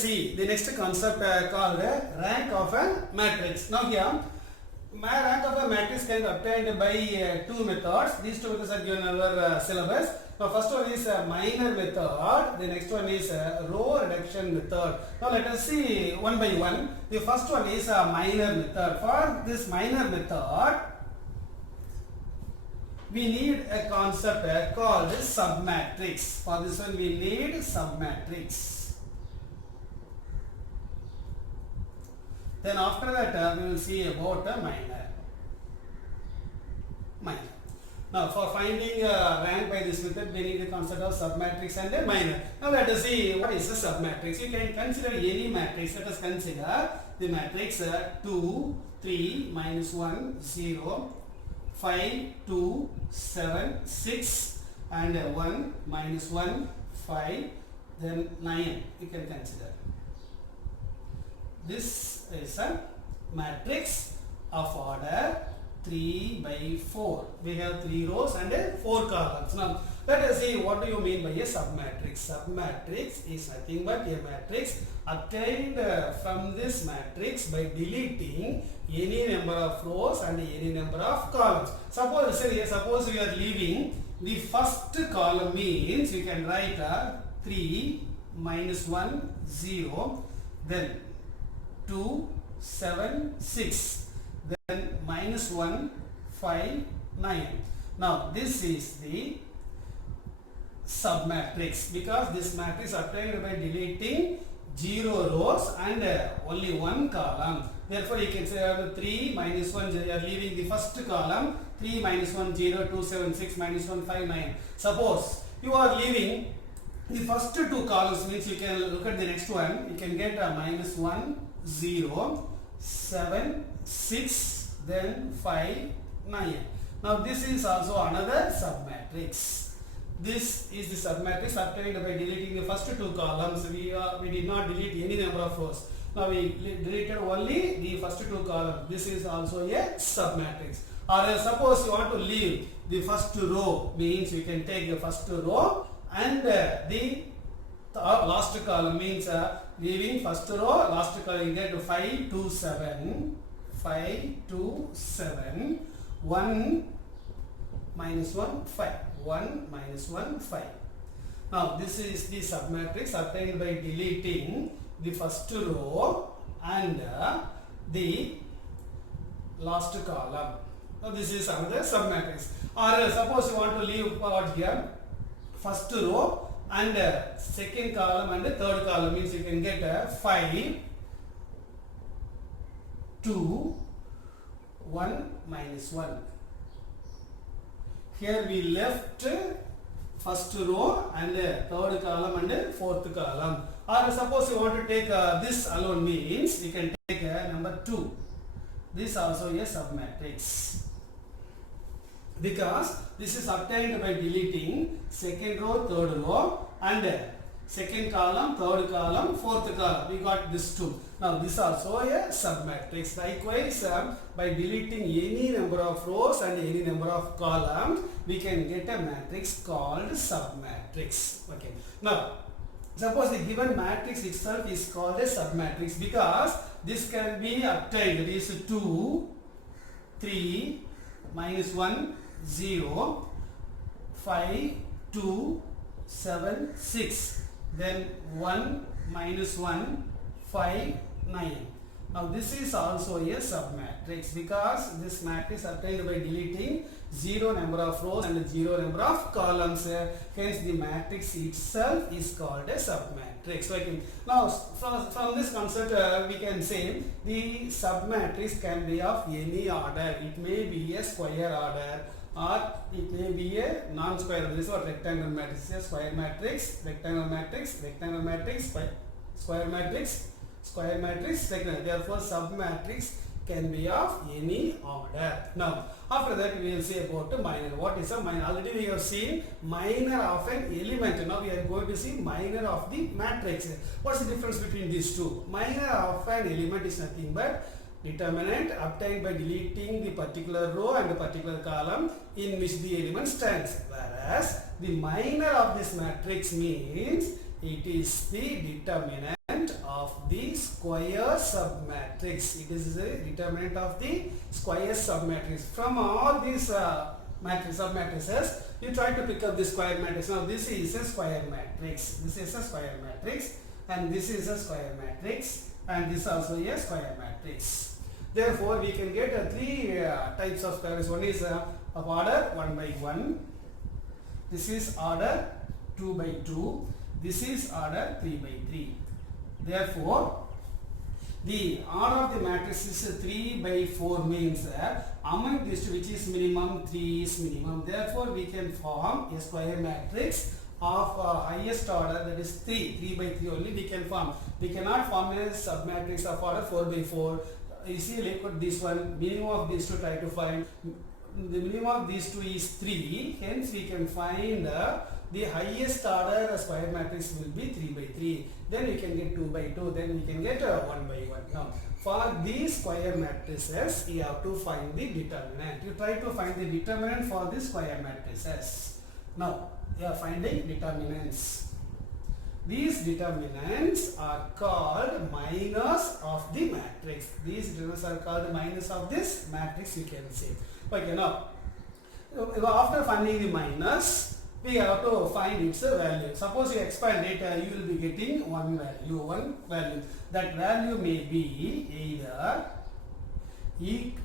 us see the next concept called rank of a matrix. Now here, rank of a matrix can be obtained by two methods. These two methods are given in our syllabus. Now first one is minor method, the next one is row reduction method. Now let us see one by one. The first one is a minor method. For this minor method, we need a concept called submatrix. For this one we need submatrix. Then after that we will see about a minor. Now for finding rank by this method, we need the concept of submatrix and a minor. Now let us see what is a submatrix. You can consider any matrix. Let us consider the matrix 2, 3, minus 1, 0, 5, 2, 7, 6 and 1, minus 1, 5, then 9 you can consider. This is a matrix of order 3 by 4. We have 3 rows and 4 columns. Now let us see what do you mean by a submatrix. Submatrix is nothing but a matrix obtained from this matrix by deleting any number of rows and any number of columns. Suppose we are leaving the first column, means you can write 3 minus 1 0, then 2 7 6, then minus 1 5 9. Now this is the submatrix because this matrix obtained by deleting 0 rows and only 1 column. Therefore you can say 3 minus 1, you are leaving the first column, 3 minus 1 0, 2 7 6, minus 1 5 9. Suppose you are leaving the first 2 columns, means you can look at the next one, you can get a minus 1 0, 7 6, then 5 9. Now this is also another submatrix. This is the submatrix obtained by deleting the first 2 columns. We did not delete any number of rows. Now we deleted only the first 2 columns. This is also a submatrix. Or suppose you want to leave the first row, means you can take the first row and the last column, means leaving first row, last column you get 5 2 7, 5 2 7, 1 minus 1 5, 1 minus 1 5. Now this is the submatrix obtained by deleting the first row and the last column. Now this is another submatrix. Or suppose you want to leave out here first row and second column and third column, means you can get 5 2 1 minus 1. Here we left first row and third column and fourth column. Or suppose you want to take this alone, means you can take number 2. This also a submatrix because this is obtained by deleting second row, third row and second column, third column, fourth column. We got this 2. Now this also a submatrix. Likewise, by deleting any number of rows and any number of columns, we can get a matrix called submatrix. Okay. Now suppose the given matrix itself is called a submatrix because this can be obtained. It is 2 3 minus 1 0, 5 2 7 6, then 1 minus 1 5 9. Now this is also a submatrix because this matrix obtained by deleting 0 number of rows and 0 number of columns. Hence the matrix itself is called a submatrix. Okay. Now from this concept we can say the submatrix can be of any order. It may be a square order or it may be a non-square. This is what rectangle matrix is: square matrix, rectangle matrix, rectangle matrix, square matrix, square matrix, rectangle. Therefore submatrix can be of any order. Now after that we will see about minor. What is a minor? Already we have seen minor of an element. Now we are going to see minor of the matrix. What is the difference between these two? Minor of an element is nothing but determinant obtained by deleting the particular row and the particular column in which the element stands. Whereas the minor of this matrix means it is the determinant of the square submatrix. It is the determinant of the square submatrix. From all these submatrices, you try to pick up the square matrix. Now this is a square matrix. This is a square matrix, and this is a square matrix, and this also a square matrix. Therefore, we can get three types of squares. One is of order 1 by 1. This is order 2 by 2. This is order 3 by 3. Therefore, the order of the matrix is 3 by 4 means among these two, which is minimum, 3 is minimum. Therefore, we can form a square matrix of highest order, that is 3 by 3 only we can form. We cannot form a submatrix of order 4 by 4. You see, look at this one, minimum of these two try to find. The minimum of these two is 3, hence we can find the highest order square matrix will be 3 by 3. Then we can get 2 by 2, then we can get 1 by 1. Now, for these square matrices, you have to find the determinant. You try to find the determinant for the square matrices. Now, you are finding determinants. These determinants are called minus of the matrix. These determinants are called minus of this matrix, you can say. Okay, now, after finding the minus, we have to find its value. Suppose you expand it, you will be getting one value. That value may be either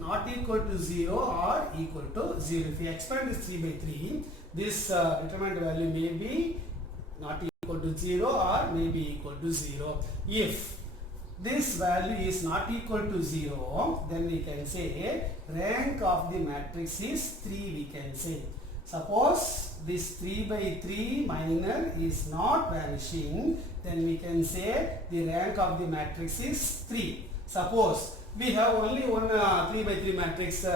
not equal to 0 or equal to 0. If you expand this 3 by 3, this determinant value may be not equal to 0 or may be equal to 0. If this value is not equal to 0, then we can say rank of the matrix is 3, we can say. Suppose this 3 by 3 minor is not vanishing, then we can say the rank of the matrix is 3. Suppose we have only one 3 by 3 matrix,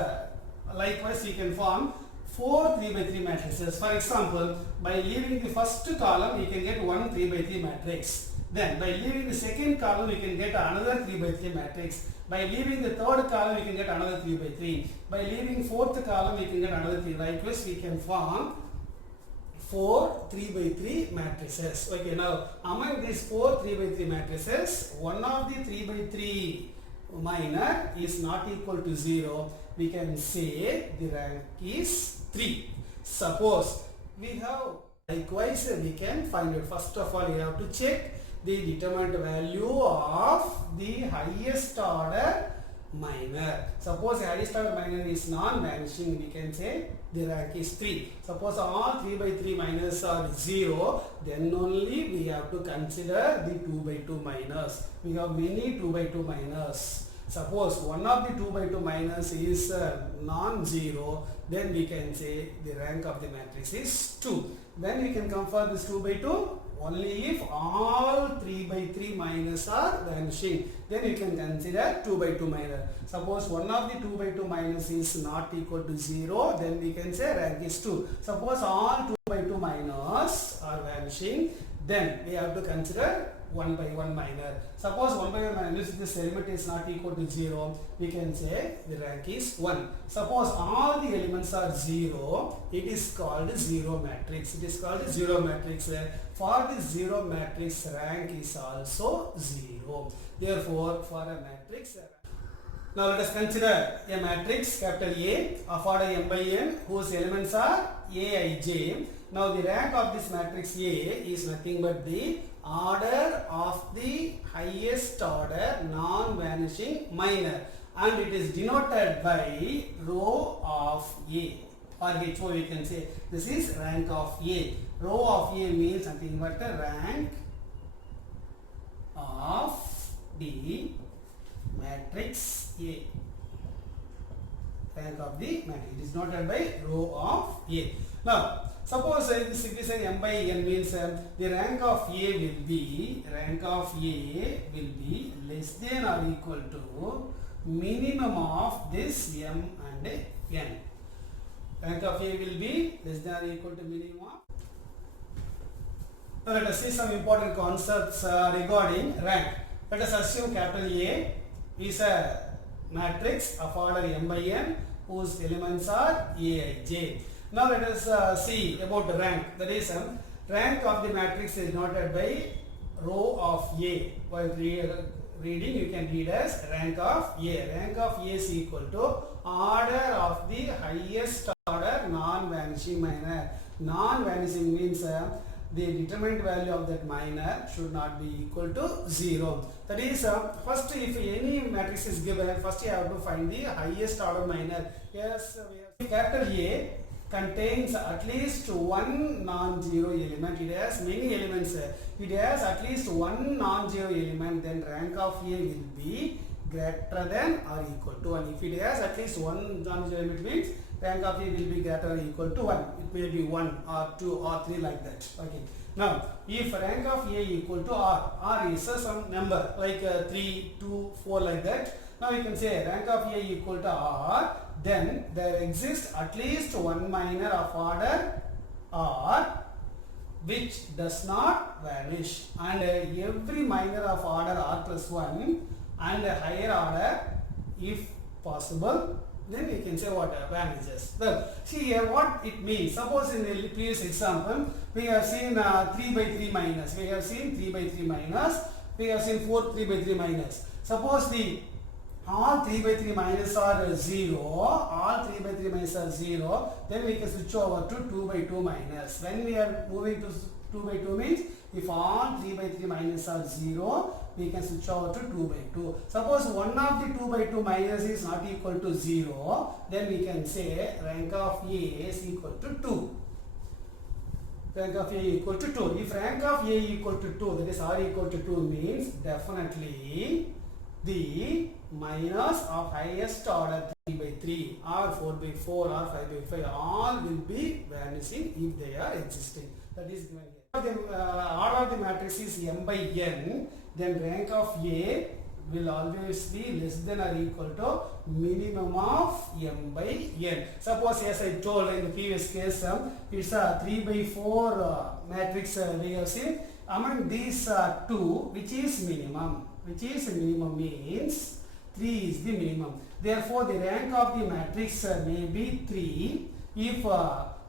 likewise we can form 4 3 by 3 matrices. For example, by leaving the first column, we can get one 3 by 3 matrix. Then by leaving the second column, we can get another 3 by 3 matrix. By leaving the third column, we can get another 3 by 3. By leaving fourth column, we can get another 3. Likewise, we can form 4 3 by 3 matrices. Okay, now among these 4 3 by 3 matrices, one of the 3 by 3 minor is not equal to 0. We can say the rank is 3. Suppose we have, likewise we can find it. First of all, you have to check the determinant value of the highest order minor. Suppose the highest order minor is non-vanishing, we can say the rank is 3. Suppose all 3 by 3 minors are 0, then only we have to consider the 2 by 2 minors. We have many 2 by 2 minors. Suppose one of the 2 by 2 minors is non-zero, then we can say the rank of the matrix is 2. Then we can compare this 2 by 2 only if all 3 by 3 minors are vanishing. Then you can consider 2 by 2 minor. Suppose one of the 2 by 2 minors is not equal to 0, then we can say rank is 2. Suppose all 2 by 2 minors are vanishing, then we have to consider 1 by 1 minor. Suppose 1 by 1 minor, if this element is not equal to 0, we can say the rank is 1. Suppose all the elements are 0, it is called 0 matrix. It is called 0 matrix. For this 0 matrix, rank is also 0. Therefore, for a matrix, now let us consider a matrix capital A of order m by n whose elements are aij. Now the rank of this matrix A is nothing but the order of the highest order non-vanishing minor, and it is denoted by row of A or HO. We can say this is rank of A. Row of A means nothing but the rank of the matrix A. Rank of the matrix. It is denoted by row of A. Now, suppose this is an m by n means the rank of A will be less than or equal to minimum of this m and n. Rank of A will be less than or equal to minimum of. Now let us see some important concepts regarding rank. Let us assume capital A is a matrix of order m by n whose elements are aij. Now let us see about the rank. That is, rank of the matrix is denoted by row of A. While reading, you can read as rank of A. Rank of A is equal to order of the highest order non-vanishing minor. Non-vanishing means the determinant value of that minor should not be equal to 0. That is, first if any matrix is given, first you have to find the highest order minor. Yes, capital A contains at least one non-zero element. It has many elements. It has at least one non-zero element, then rank of A will be greater than or equal to 1. If it has at least one non-zero element, means rank of A will be greater or equal to 1. It may be 1 or 2 or 3 like that. Okay. Now, if rank of A equal to R is some number like 3, 2, 4 like that. Now you can say rank of A equal to R, then there exists at least one minor of order R which does not vanish, and every minor of order R plus 1 and a higher order, if possible, then we can say what vanishes. Well, see here what it means. Suppose in the previous example, we have seen 3 by 3 minus, we have seen 3 by 3 minus, we have seen 4 3 by 3 minus. Suppose the all 3 by 3 minus are 0, all 3 by 3 minus are 0, then we can switch over to 2 by 2 minus. When we are moving to 2 by 2 means, if all 3 by 3 minus are 0, we can switch over to 2 by 2. Suppose one of the 2 by 2 minus is not equal to 0, then we can say rank of A is equal to 2. Rank of A equal to 2. If rank of A equal to 2, that is R equal to 2 means definitely the minors of highest order 3 by 3 or 4 by 4 or 5 by 5 all will be vanishing if they are existing. That is given here. Order of the matrix is m by n, then rank of A will always be less than or equal to minimum of m by n. Suppose as I told in the previous case, it's a 3 by 4 matrix we have seen. Among these two, which is minimum? Which is minimum means 3 is the minimum. Therefore, the rank of the matrix may be 3 if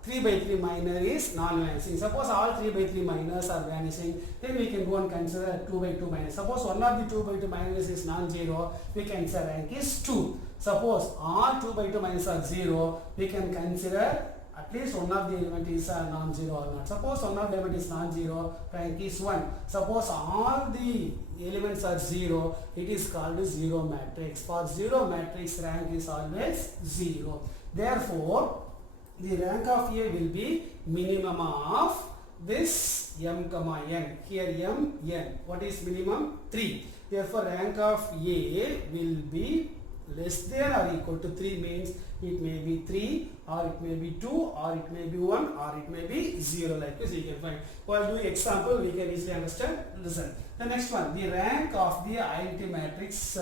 3 by 3 minor is non-vanishing. Suppose all 3 by 3 minors are vanishing, then we can go and consider 2 by 2 minors. Suppose one of the 2 by 2 minors is non-zero, we can say rank is 2. Suppose all 2 by 2 minors are 0, we can consider at least one of the element is non-zero or not. Suppose one of the element is non-zero, rank is 1. Suppose all the elements are 0, it is called a 0 matrix. For 0 matrix, rank is always 0. Therefore, the rank of A will be minimum of this m comma n. Here m, n. What is minimum? 3. Therefore, rank of A will be less than or equal to 3 means it may be 3 or it may be 2 or it may be 1 or it may be 0 like this you can find. While doing example, we can easily understand. Listen. The next one, the rank of the identity matrix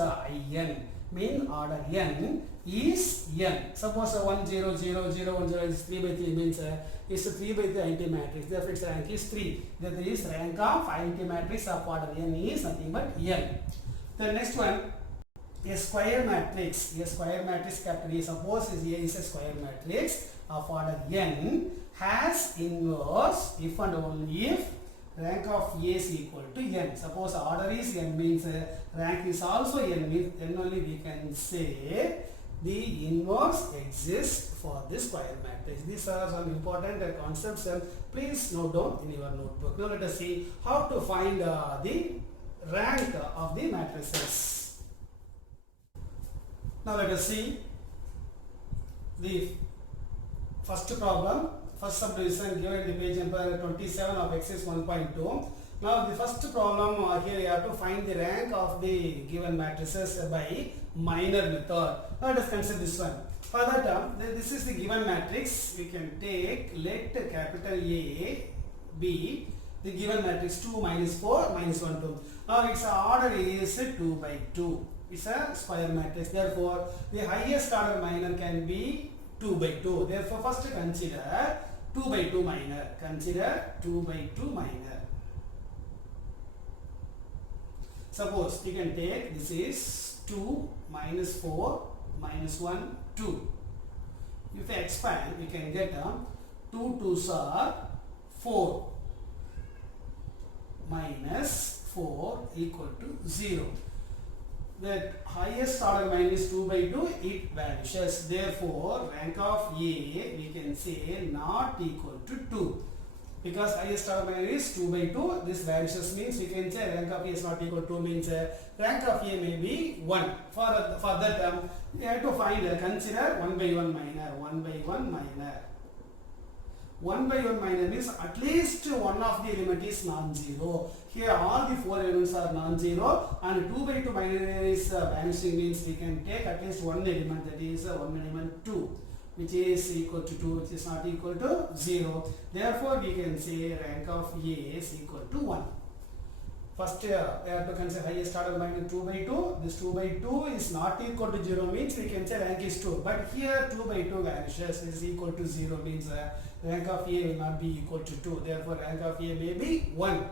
In, mean order n is n. Suppose 1 0 0 0 1 0 is 3 by 3 means it's a 3 by 3 identity matrix. Therefore, its rank is 3. Therefore, this rank of identity matrix of order n is nothing but n. The next one, a square matrix. A square matrix capital A. Suppose A is a square matrix of order n has inverse if and only if rank of A is equal to n. Suppose order is n means rank is also n means then only we can say the inverse exists for this square matrix. These are some important concepts. Please note down in your notebook. Now let us see how to find the rank of the matrices. Now let us see the first problem, first subdivision given in the page number 27 of exercise 1.2. Now the first problem here you have to find the rank of the given matrices by minor method. Now let us consider this one. For that this is the given matrix. We can take let capital A be the given matrix 2 minus 4 minus 1 2. Now its order is 2 by 2. It's a square matrix. Therefore, the highest order minor can be 2 by 2. Therefore, first consider 2 by 2 minor. Consider 2 by 2 minor. Suppose you can take this is 2 minus 4 minus 1 2. If I expand, we can get 2 2s are 4 minus 4 equal to 0. The highest order minus 2 by 2, it vanishes. Therefore, rank of A we can say not equal to 2. Because highest order minus 2 by 2, this vanishes means we can say rank of A is not equal to 2 means rank of A may be 1. For that we have to find, consider 1 by 1 minor, 1 by 1 minor. 1 by 1 minor means at least one of the element is non-zero. Here all the 4 elements are non-zero and 2 by 2 minor is vanishing means we can take at least one element, that is 1 element 2, which is equal to 2, which is not equal to 0. Therefore, we can say rank of A is equal to 1. First, we have to consider highest order minus 2 by 2. This 2 by 2 is not equal to 0 means we can say rank is 2. But here 2 by 2 vanishes, is equal to 0 means rank of A will not be equal to 2. Therefore, rank of A may be 1.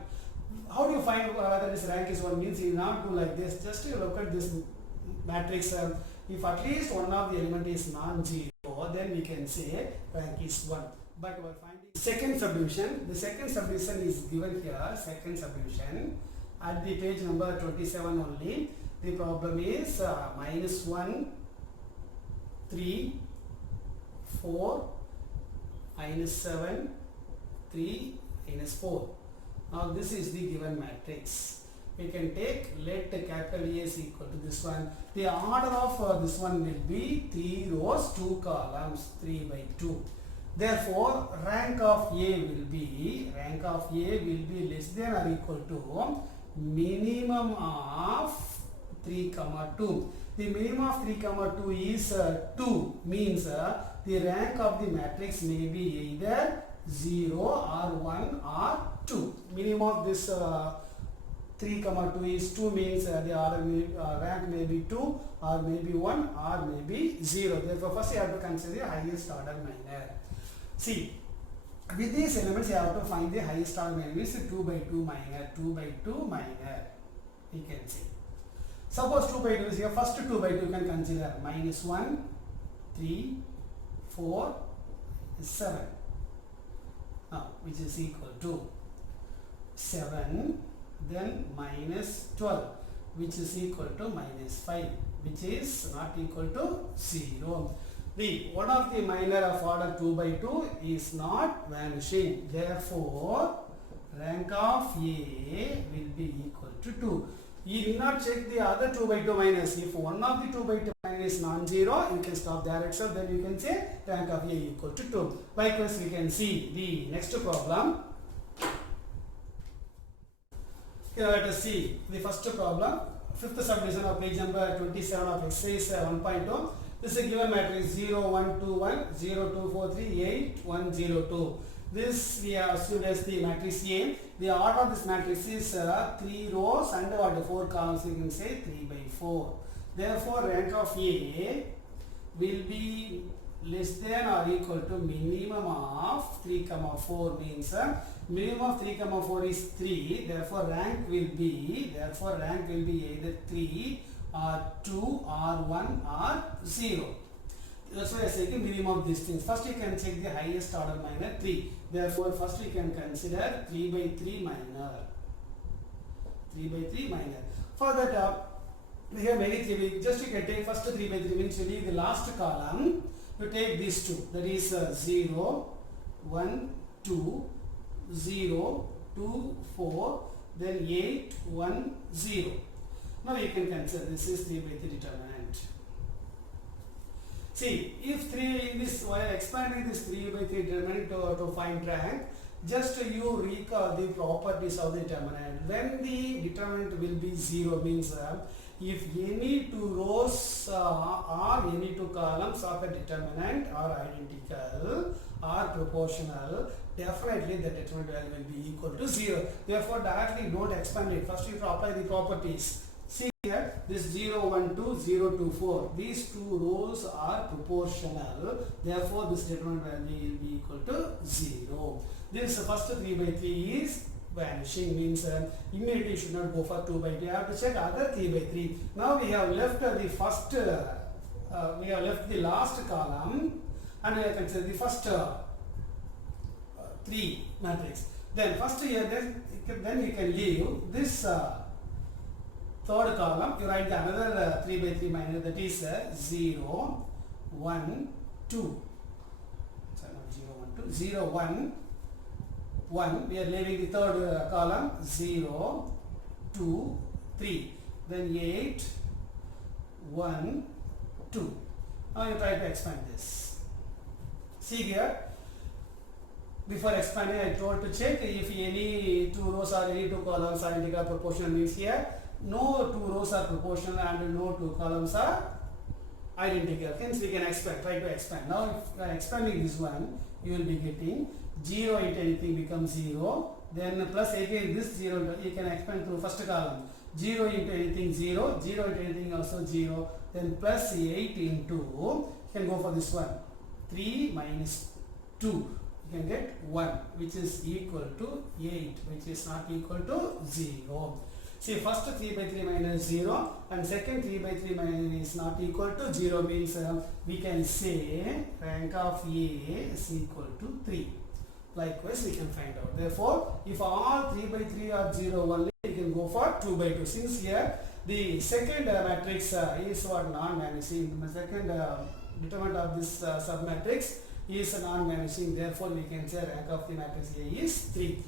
How do you find whether this rank is 1 means you not do like this. Just look at this matrix. If at least one of the element is non-zero, then we can say rank is 1. But we are finding second subdivision. The second subdivision is given here. Second subdivision at the page number 27 only. The problem is minus 1, 3, 4, minus 7, 3, minus 4. Now this is the given matrix. We can take, let capital A is equal to this one. The order of this one will be 3 rows, 2 columns, 3 by 2. Therefore, rank of A will be less than or equal to minimum of 3, 2. The minimum of 3, 2 is 2, means the rank of the matrix may be either 0 or 1 or 2. Minimum of this 3, 2 is 2 means the order rank may be 2 or maybe 1 or maybe 0. Therefore, first you have to consider the highest order minor. See, with these elements you have to find the highest order minor, means 2 by 2 minor, 2 by 2 minor, we can see. Suppose 2 by 2 is here, first 2 by 2 you can consider minus 1, 3, 4, 7, which is equal to 7, then minus 12, which is equal to minus 5, which is not equal to 0. The one of the minor of order 2 by 2 is not vanishing. Therefore, rank of A will be equal to 2. You need not check the other 2 by 2 minus. If one of the 2 by 2 minus is non-zero, you can stop there itself. Then you can say rank of A equal to 2. Likewise, we can see the next problem. Here let us see the first problem. Fifth subdivision of page number 27 of exercise 1.2. This is a given matrix 0, 1, 2, 1, 0, 2, 4, 3, 8, 1, 0, 2. This we have assumed as the matrix A. The order of this matrix is 3 rows and 4 columns. You can say 3 by 4. Therefore, rank of A will be less than or equal to minimum of 3, 4 means minimum of 3, 4 is 3. Therefore, rank will be either 3 or 2 or 1 or 0. That's why I say the minimum of these things. First, you can check the highest order minor 3. Therefore, first we can consider 3 by 3 minor. 3 by 3 minor. For that, we have many 3. Just you can take first 3 by 3 means you leave the last column. You take these two. That is 0, 1, 2, 0, 2, 4, then 8, 1, 0. Now you can consider this is 3 by 3 determinant. See, if 3 in this, while expanding this 3 by 3 determinant to find rank, just you recall the properties of the determinant. When the determinant will be 0 means if any 2 rows or any 2 columns of a determinant are identical or proportional, definitely the determinant value will be equal to 0. Therefore, directly don't expand it. First, you have to apply the properties. See here, this 0, 1, 2, 0, 2, 4. These 2 rows are proportional. Therefore, this determinant value will be equal to 0. This first 3 by 3 is vanishing, means immediately you should not go for 2 by 2. You have to check other 3 by 3. Now we have left the first, we have left the last column and I can say the first 3 matrix. Then first here, then you can leave this third column. You write another 3 by 3 minus, that is 0, 1, 2. Sorry, not 0, 1, 2. 0, 1, 1. We are leaving the third column. 0, 2, 3. Then 8, 1, 2. Now you try to expand this. See here. Before expanding, I told to check if any two rows or any two columns are integral proportional, means here no two rows are proportional and no two columns are identical. Hence we can expand, try to expand. Now if I am expanding this one, you will be getting 0 into anything becomes 0. Then plus again this 0, you can expand through first column. 0 into anything 0, 0 into anything also 0. Then plus 8 into, you can go for this one. 3 minus 2. You can get 1, which is equal to 8, which is not equal to 0. See, first 3 by 3 minus 0 and second 3 by 3 minus is not equal to 0, means we can say rank of A is equal to 3. Likewise, we can find out. Therefore, if all 3 by 3 are 0 only, we can go for 2 by 2. Since here the second matrix is what non-vanishing, the second determinant of this submatrix is non-vanishing, therefore we can say rank of the matrix A is 3.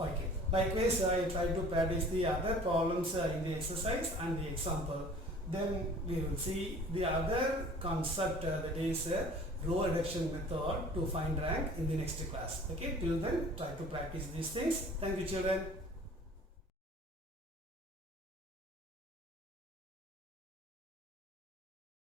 Okay. Likewise, I try to practice the other problems in the exercise and the example. Then we will see the other concept, that is row reduction method to find rank in the next class. Okay. Till then, try to practice these things. Thank you, children.